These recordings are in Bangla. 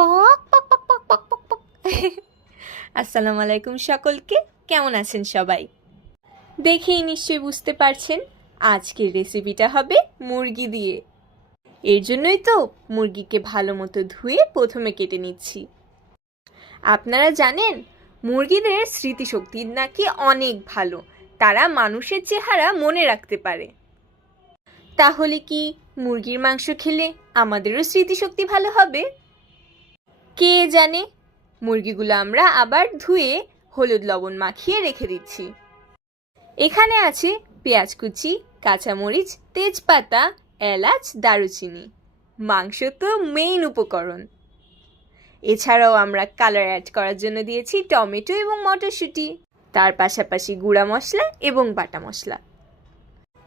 পক পক পক পক পক পক পক। আসসালামু আলাইকুম সকলকে, কেমন আছেন সবাই? দেখেই নিশ্চয়ই বুঝতে পারছেন আজকের রেসিপিটা হবে মুরগি দিয়ে। এর জন্যই তো মুরগিকে ভালো মতো ধুয়ে প্রথমে কেটে নিচ্ছি। আপনারা জানেন মুরগিদের স্মৃতিশক্তি নাকি অনেক ভালো, তারা মানুষের চেহারা মনে রাখতে পারে। তাহলে কি মুরগির মাংস খেলে আমাদেরও স্মৃতিশক্তি ভালো হবে? কে জানে। মুরগিগুলো আমরা আবার ধুয়ে হলুদ লবণ মাখিয়ে রেখে দিচ্ছি। এখানে আছে পেঁয়াজ কুচি, কাঁচামরিচ, তেজপাতা, এলাচ, দারুচিনি। মাংস তো মেইন উপকরণ। এছাড়াও আমরা কালার অ্যাড করার জন্য দিয়েছি টমেটো এবং মটরশুঁটি, তার পাশাপাশি গুঁড়া মশলা এবং বাটা মশলা।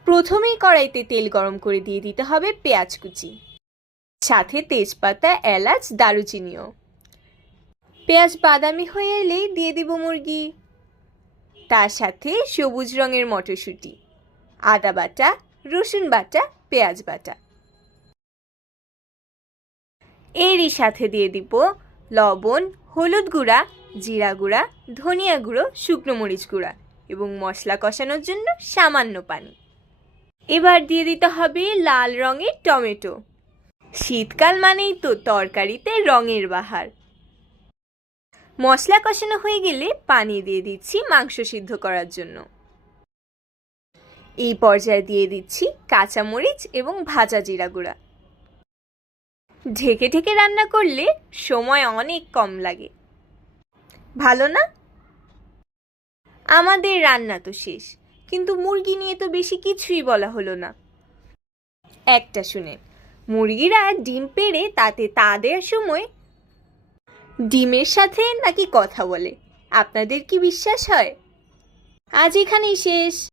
প্রথমেই কড়াইতে তেল গরম করে দিয়ে দিতে হবে পেঁয়াজ কুচি, সাথে তেজপাতা, এলাচ, দারুচিনিও। পেঁয়াজ বাদামি হয়ে এলেই দিয়ে দিব মুরগি, তার সাথে সবুজ রঙের মটরশুঁটি, আদা বাটা, রসুন বাটা, পেঁয়াজ বাটা। এরই সাথে দিয়ে দিব লবণ, হলুদ গুঁড়া, জিরা গুঁড়া, ধনিয়া গুঁড়ো, শুকনো মরিচ গুঁড়া এবং মশলা কষানোর জন্য সামান্য পানি। এবার দিয়ে দিতে হবে লাল রঙের টমেটো। শীতকাল মানেই তো তরকারিতে রঙের বাহার। মশলা কষানো হয়ে গেলে পানি দিয়ে দিচ্ছি মাংস সিদ্ধ করার জন্য। এই পর্যায়ে দিয়ে দিচ্ছি কাঁচামরিচ এবং ভাজা জিরা গুঁড়া। ঢেকে ঢেকে রান্না করলে সময় অনেক কম লাগে, ভালো না? আমাদের রান্না তো শেষ, কিন্তু মুরগি নিয়ে তো বেশি কিছুই বলা হলো না। একটা শুনেন, মুরগিরা ডিম পেড়ে তাতে তাদের সময় ডিমের সাথে নাকি কথা বলে। আপনাদের কি বিশ্বাস হয়? আজ এখানেই শেষ।